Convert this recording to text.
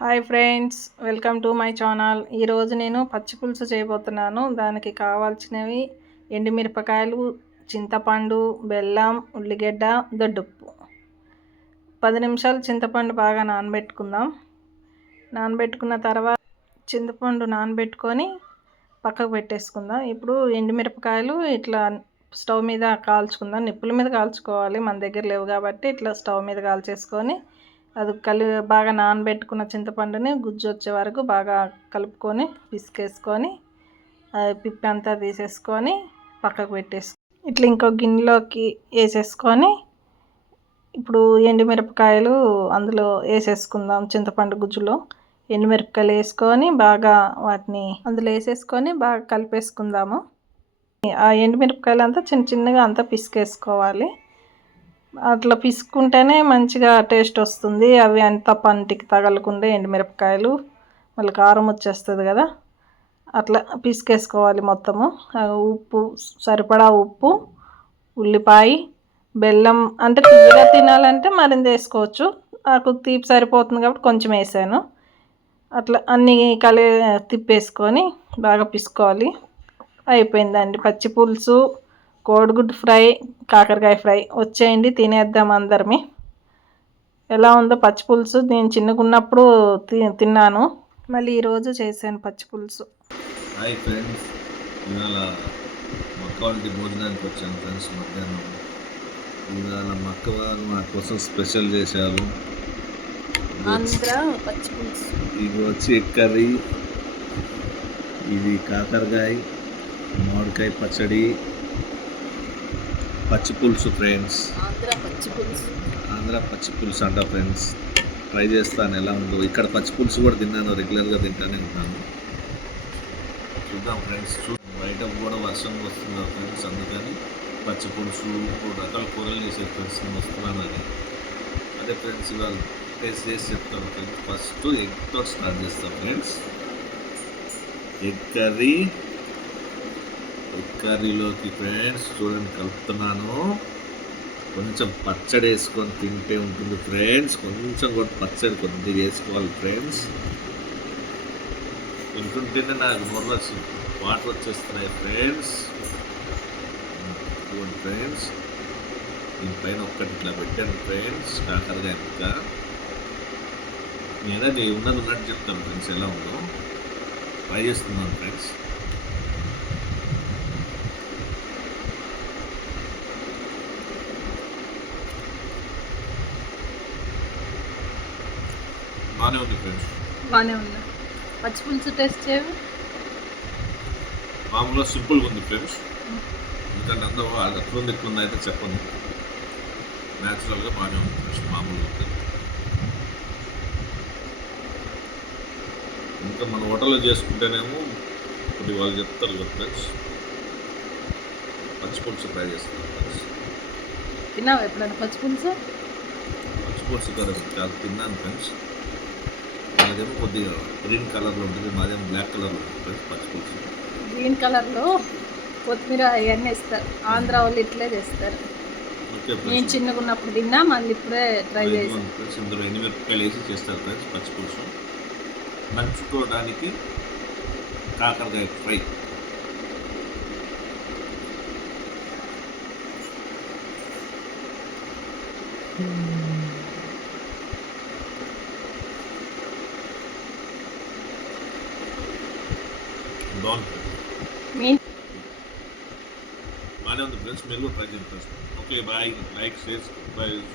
Hi friends, welcome to my channel. ఈరోజు నేను పచ్చి పులుసు చేయబోతున్నాను. దానికి కావాల్సినవి ఎండుమిరపకాయలు, చింతపండు, బెల్లం, ఉల్లిగడ్డ, దొడ్డుప్పు. 10 నిమిషాలు చింతపండు బాగా నానబెట్టుకుందాం. నానబెట్టుకున్న తర్వాత చింతపండు నానబెట్టుకొని పక్కకు పెట్టేసుకుందాం. ఇప్పుడు ఎండుమిరపకాయలు ఇట్లా స్టవ్ మీద కాల్చుకుందాం. నిప్పుల మీద కాల్చుకోవాలి, మన దగ్గర లేవు కాబట్టి ఇట్లా స్టవ్ మీద కాల్చేసుకొని అది బాగా నానబెట్టుకున్న చింతపండుని గుజ్జు వచ్చే వరకు బాగా కలుపుకొని పిసికేసుకొని పిప్పి అంతా తీసేసుకొని పక్కకు పెట్టేసి ఇట్లా ఇంకో గిన్నెలోకి వేసేసుకొని ఇప్పుడు ఎండుమిరపకాయలు అందులో వేసేసుకుందాం. చింతపండు గుజ్జులో ఎండుమిరపకాయలు వేసుకొని బాగా వాటిని అందులో వేసేసుకొని బాగా కలిపేసుకుందాము. ఆ ఎండుమిరపకాయలు అంతా చిన్న చిన్నగా అంతా పిసికేసుకోవాలి. అట్లా పిసుకుంటేనే మంచిగా టేస్ట్ వస్తుంది. అవి అంతా పంటికి తగలకుండా ఎండుమిరపకాయలు మళ్ళీ కారం వచ్చేస్తుంది కదా, అట్లా పిసికేసుకోవాలి మొత్తము. ఉప్పు సరిపడా, ఉప్పు, ఉల్లిపాయ, బెల్లం అంటే తీయగా తినాలంటే మరింత వేసుకోవచ్చు. నాకు తీపి సరిపోతుంది కాబట్టి కొంచెం వేసాను. అట్లా అన్నీ తిప్పేసుకొని బాగా పిసుకోవాలి. అయిపోయిందండి పచ్చి పులుసు, కోడిగుడ్డు ఫ్రై, కాకరకాయ ఫ్రై. వచ్చేయండి తినేద్దాం అందరమే. ఎలా ఉందో పచ్చి పులుసు, నేను చిన్నగా ఉన్నప్పుడు తిన్నాను, మళ్ళీ ఈరోజు చేశాను పచ్చి పులుసు. హాయ్ ఫ్రెండ్స్, ఇవాళ మక్క వాళ్ళకి భోజనానికి వచ్చాను ఫ్రెండ్స్. మధ్యాహ్నం ఇవాళ మక్క వాళ్ళు మా కోసం స్పెషల్ చేశారు. పచ్చి పులుసు, ఇది వచ్చి ఎగ్ కర్రీ, ఇది కాకరకాయ, మామిడికాయ పచ్చడి, పచ్చి పులుసు ఫ్రెండ్స్. ఆంధ్ర పచ్చి పులుసు అంట ఫ్రెండ్స్. ట్రై చేస్తాను ఎలా ఉందో. ఇక్కడ పచ్చి పులుసు కూడా తిన్నాను, రెగ్యులర్గా తింటానే ఉంటాను. చూద్దాం ఫ్రెండ్స్. బయట కూడా వర్షం వస్తుంది ఫ్రెండ్స్, అందుకని పచ్చి పులుసు రకాల కూరలు చేసే ఫ్రెండ్స్ వస్తున్నాను అని. అదే ఫ్రెండ్స్ ఇవాళ టేస్ట్ చేసి చెప్తాను ఫ్రెండ్స్. ఫస్ట్ ఎగ్తో స్టార్ట్ చేస్తాం ఫ్రెండ్స్. ఎగ్ కర్రీలోకి ఫ్రెండ్స్ చూడండి కలుపుతున్నాను. కొంచెం పచ్చడి వేసుకొని తింటే ఉంటుంది ఫ్రెండ్స్. కొంచెం కూడా పచ్చడి కొద్దిగా వేసుకోవాలి ఫ్రెండ్స్. తింటుంటేనే నాకు నోరు వాటర్ వచ్చేస్తున్నాయి ఫ్రెండ్స్. చూడండి ఫ్రెండ్స్, దీనిపైన ఒక్కటి ఇట్లా పెట్టాను ఫ్రెండ్స్. కాకరకాయ ముక్క నేనది ఉన్నది ఉన్నట్టు చెప్తాను ఫ్రెండ్స్. ఎలా ఉందో ట్రై చేస్తున్నాను ఫ్రెండ్స్. బాగానే ఉంది ఫ్రెండ్స్, బాగానే ఉంది. పచ్చి పులుసు టేస్ట్ చేయవు, మామూలుగా సింపుల్గా ఉంది ఫ్రెండ్స్. ఎందుకంటే అందరూ ఎట్లుంది ఎట్లుంది అయితే చెప్పను. న్యాచురల్గా బాగానే ఉంది ఫ్రెండ్స్, మామూలుగా ఉంది. ఇంకా మన హోటల్లో చేసుకుంటేనేమో కొద్ది వాళ్ళు చెప్తారు కదా ఫ్రెండ్స్. పచ్చి పులుసు ట్రై చేస్తాను ఫ్రెండ్స్. తిన్నావు ఎప్పుడైనా పచ్చి పులుసు? పచ్చి పులుసు కాదు తిన్నాను ఫ్రెండ్స్. మాదేమో కొద్దిగా గ్రీన్ కలర్లో ఉంటుంది, మాదేమో బ్లాక్ కలర్లో ఉంటుంది ఫ్రెండ్స్. పచ్చి పులుసు గ్రీన్ కలర్లో కొత్తిమీర అవన్నీ ఇస్తారు. ఆంధ్ర వాళ్ళు ఇట్లే చేస్తారు. నేను చిన్నగా ఉన్నప్పుడు తిన్నా, మళ్ళీ ఇప్పుడే ట్రై చేస్తాను ఫ్రెండ్స్. ఇందులో ఎండుమిరపకాయలు వేసి చేస్తారు ఫ్రెండ్స్ పచ్చి పులుసు. నంచుకోవడానికి కాకరకాయ ఫ్రై. బాగానే ఉంది ఫ్రెండ్స్, మీరు ట్రై చేయండి friends. Okay bye. Like, share, subscribe.